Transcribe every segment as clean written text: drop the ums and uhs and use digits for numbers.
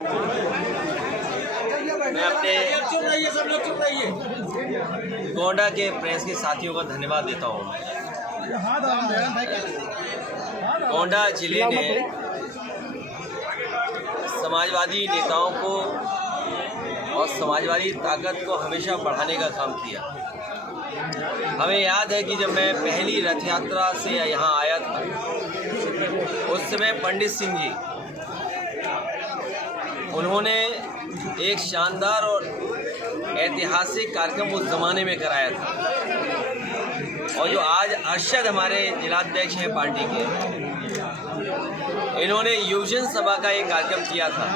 मैं अपने गोंडा के प्रेस के साथियों का धन्यवाद देता हूँ। गोंडा जिले ने समाजवादी नेताओं को और समाजवादी ताकत को हमेशा बढ़ाने का काम किया। हमें याद है कि जब मैं पहली रथ यात्रा से यहाँ आया था, उस समय पंडित सिंह जी उन्होंने एक शानदार और ऐतिहासिक कार्यक्रम उस ज़माने में कराया था, और जो आज अरशद हमारे जिलाध्यक्ष हैं पार्टी के, इन्होंने युवजन सभा का एक कार्यक्रम किया था।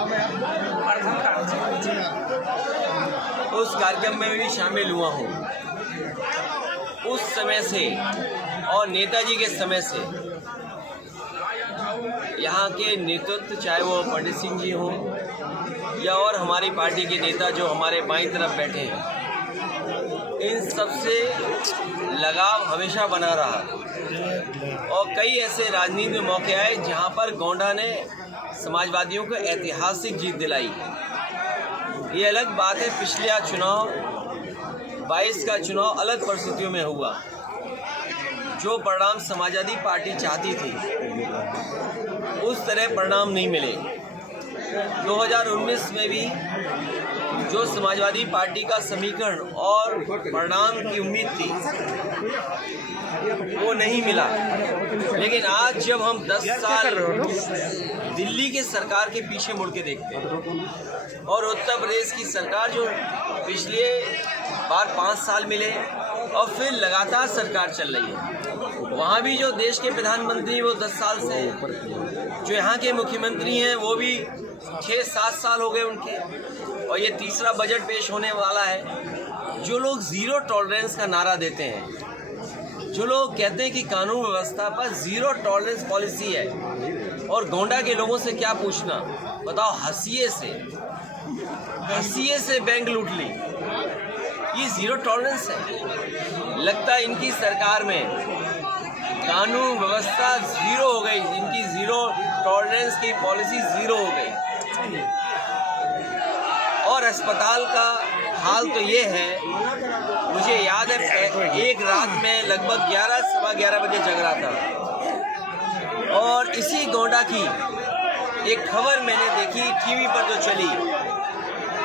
उस कार्यक्रम में भी शामिल हुआ हूँ। उस समय से और नेताजी के समय से यहाँ के नेतृत्व, चाहे वो पंडित सिंह जी हों या और हमारी पार्टी के नेता जो हमारे बाईं तरफ बैठे हैं, इन सबसे लगाव हमेशा बना रहा। और कई ऐसे राजनीति में मौके आए जहाँ पर गोंडा ने समाजवादियों को ऐतिहासिक जीत दिलाई। ये अलग बात है, पिछला चुनाव 22 का चुनाव अलग परिस्थितियों में हुआ। जो परिणाम समाजवादी पार्टी चाहती थी उस तरह परिणाम नहीं मिले। 2019 में भी जो समाजवादी पार्टी का समीकरण और परिणाम की उम्मीद थी वो नहीं मिला। लेकिन आज जब हम 10 साल दिल्ली के सरकार के पीछे मुड़ के देखते हैं और उत्तर प्रदेश की सरकार जो पिछले बार 5 साल मिले और फिर लगातार सरकार चल रही है, वहाँ भी जो देश के प्रधानमंत्री वो 10 साल से, जो यहाँ के मुख्यमंत्री हैं वो भी 6-7 साल हो गए उनके, और ये तीसरा बजट पेश होने वाला है। जो लोग ज़ीरो टॉलरेंस का नारा देते हैं, जो लोग कहते हैं कि कानून व्यवस्था पर ज़ीरो टॉलरेंस पॉलिसी है, और गोंडा के लोगों से क्या पूछना, बताओ, हंसिए से बैंक लूट ली, ये ज़ीरो टॉलरेंस है। लगता है इनकी सरकार में कानून व्यवस्था ज़ीरो हो गई, इनकी ज़ीरो टॉलरेंस की पॉलिसी ज़ीरो हो गई। और अस्पताल का हाल तो ये है, मुझे याद है एक रात में लगभग 11-11:15 बजे जग रहा था, और इसी गोंडा की एक खबर मैंने देखी टीवी पर जो चली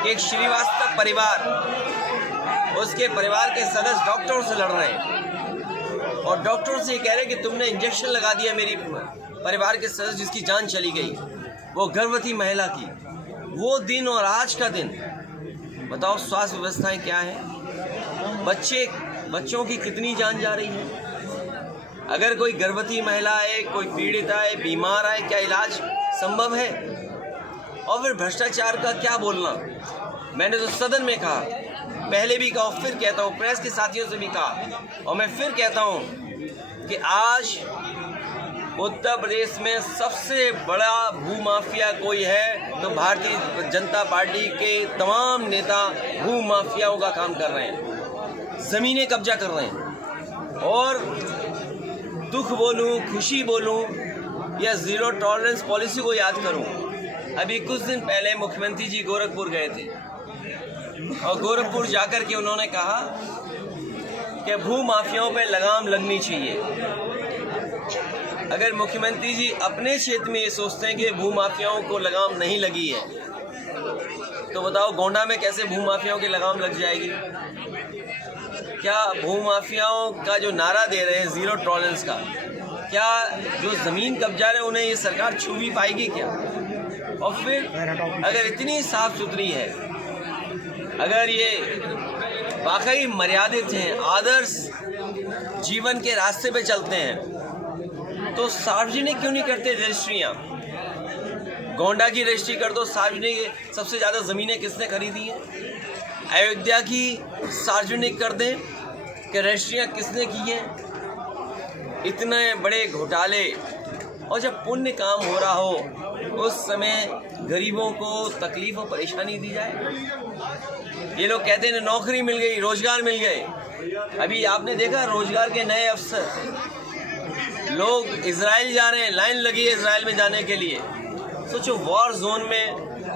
कि एक श्रीवास्तव परिवार, उसके परिवार के सदस्य डॉक्टरों से लड़ रहे हैं और डॉक्टर से कह रहे कि तुमने इंजेक्शन लगा दिया मेरी परिवार के सदस्य जिसकी जान चली गई, वो गर्भवती महिला की। वो दिन और आज का दिन, बताओ स्वास्थ्य व्यवस्थाएं क्या हैं, बच्चों की कितनी जान जा रही है। अगर कोई गर्भवती महिला है, कोई पीड़ित है, बीमार है, क्या इलाज संभव है? और फिर भ्रष्टाचार का क्या बोलना। मैंने तो सदन में कहा, पहले भी कहा, फिर कहता हूँ, प्रेस के साथियों से भी कहा, और मैं फिर कहता हूँ कि आज उत्तर प्रदेश में सबसे बड़ा भूमाफिया कोई है तो भारतीय जनता पार्टी के तमाम नेता भूमाफियाओं का काम कर रहे हैं, ज़मीनें कब्जा कर रहे हैं। और दुख बोलूं, खुशी बोलूं या ज़ीरो टॉलरेंस पॉलिसी को याद करूं, अभी कुछ दिन पहले मुख्यमंत्री जी गोरखपुर गए थे, और गोरखपुर जाकर के उन्होंने कहा कि भूमाफियाओं पे लगाम लगनी चाहिए। अगर मुख्यमंत्री जी अपने क्षेत्र में ये सोचते हैं कि भूमाफियाओं को लगाम नहीं लगी है, तो बताओ गोंडा में कैसे भूमाफियाओं की लगाम लग जाएगी? क्या भूमाफियाओं का जो नारा दे रहे हैं ज़ीरो टॉलरेंस का, क्या जो ज़मीन कब्जा रहे उन्हें ये सरकार छू भी पाएगी क्या? और फिर अगर इतनी साफ सुथरी है, अगर ये वाकई मर्यादित हैं, आदर्श जीवन के रास्ते पे चलते हैं, तो सार्वजनिक क्यों नहीं करते रजिस्ट्रियाँ? गोंडा की रजिस्ट्री कर दो। सार्वजनिक सबसे ज़्यादा ज़मीनें किसने खरीदी हैं? अयोध्या की सार्वजनिक कर दें कि रजिस्ट्रियाँ किसने की हैं? इतने बड़े घोटाले, और जब पुण्य काम हो रहा हो उस समय गरीबों को तकलीफ और परेशानी दी जाए। ये लोग कहते हैं नौकरी मिल गई, रोजगार मिल गए। अभी आपने देखा रोजगार के नए अवसर, लोग इजराइल जा रहे हैं, लाइन लगी है इजराइल में जाने के लिए। सोचो वॉर जोन में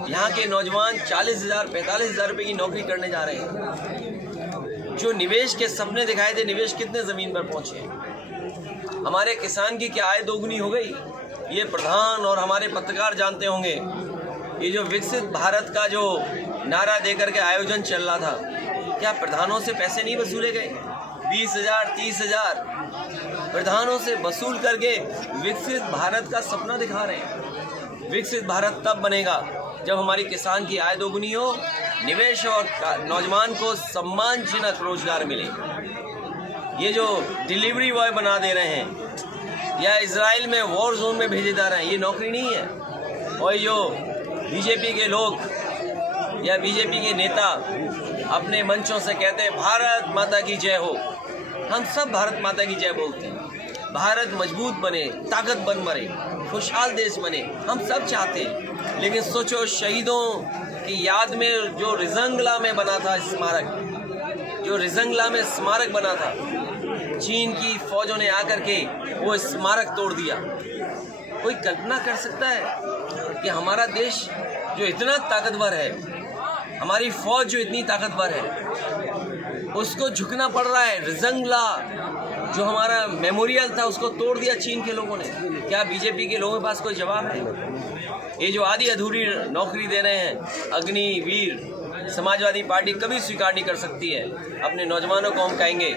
यहाँ के नौजवान 40,000 45,000 रुपये की नौकरी करने जा रहे हैं। जो निवेश के सपने दिखाए थे, निवेश कितने ज़मीन पर पहुँचे। हमारे किसान की क्या आय दोगुनी हो गई, ये प्रधान और हमारे पत्रकार जानते होंगे। ये जो विकसित भारत का जो नारा देकर के आयोजन चल रहा था, क्या प्रधानों से पैसे नहीं वसूले गए? 20,000 30,000 प्रधानों से वसूल करके विकसित भारत का सपना दिखा रहे हैं। विकसित भारत तब बनेगा जब हमारी किसान की आय दोगुनी हो, निवेश और नौजवान को सम्मानजनक रोजगार मिले। ये जो डिलीवरी बॉय बना दे रहे हैं या इजराइल में वॉर जोन में भेजे जा रहे हैं, ये नौकरी नहीं है। और जो बीजेपी के लोग या बीजेपी के नेता अपने मंचों से कहते हैं भारत माता की जय हो, हम सब भारत माता की जय बोलते हैं। भारत मजबूत बने, ताकतवर बने, खुशहाल देश बने, हम सब चाहते हैं। लेकिन सोचो शहीदों की याद में जो रिजंगला में बना था स्मारक, जो रिजंगला में स्मारक बना था, चीन की फौजों ने आकर के वो स्मारक तोड़ दिया। कोई कल्पना कर सकता है कि हमारा देश जो इतना ताकतवर है, हमारी फौज जो इतनी ताकतवर है, उसको झुकना पड़ रहा है। रिजंगला जो हमारा मेमोरियल था उसको तोड़ दिया चीन के लोगों ने। क्या बीजेपी के लोगों के पास कोई जवाब है? ये जो आधी अधूरी नौकरी दे रहे हैं, अग्निवीर समाजवादी पार्टी कभी स्वीकार नहीं कर सकती है। अपने नौजवानों को हम कहेंगे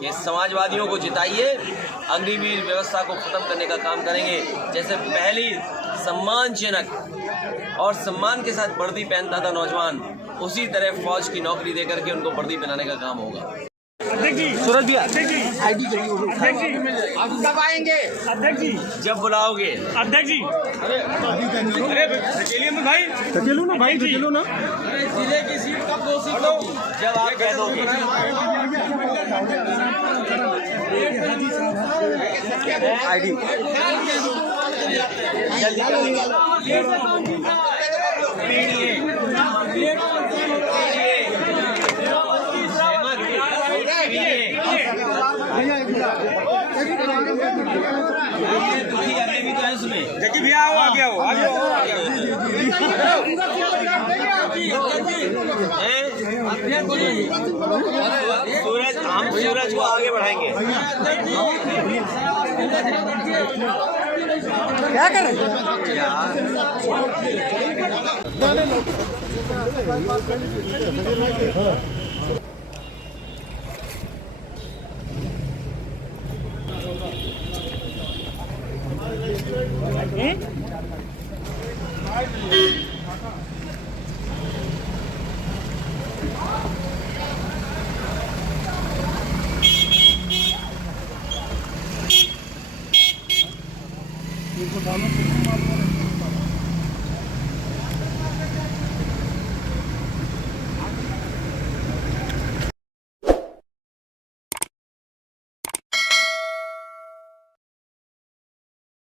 कि समाजवादियों को जिताइए, अग्निवीर व्यवस्था को ख़त्म करने का काम करेंगे। जैसे पहली सम्मानजनक और सम्मान के साथ वर्दी पहनता था नौजवान, उसी तरह फौज की नौकरी देकर के उनको वर्दी पहनाने का काम होगा। सूरज भैया आईडी चाहिए। अध्यक्ष जी आप कब आएंगे? अध्यक्ष जी जब बुलाओगे। अध्यक्ष जी अरे धकेलिए ना भाई, धकेलो ना भाई, धकेलो ना। अरे जिले की सीट कब 2 सीट होगी? जब आप कह दोगे। आईडी जबकि भैया आओ, आ गया हो, आ गया सूरज, हम सूरज को आगे बढ़ाएंगे। क्या कर रहे हैं?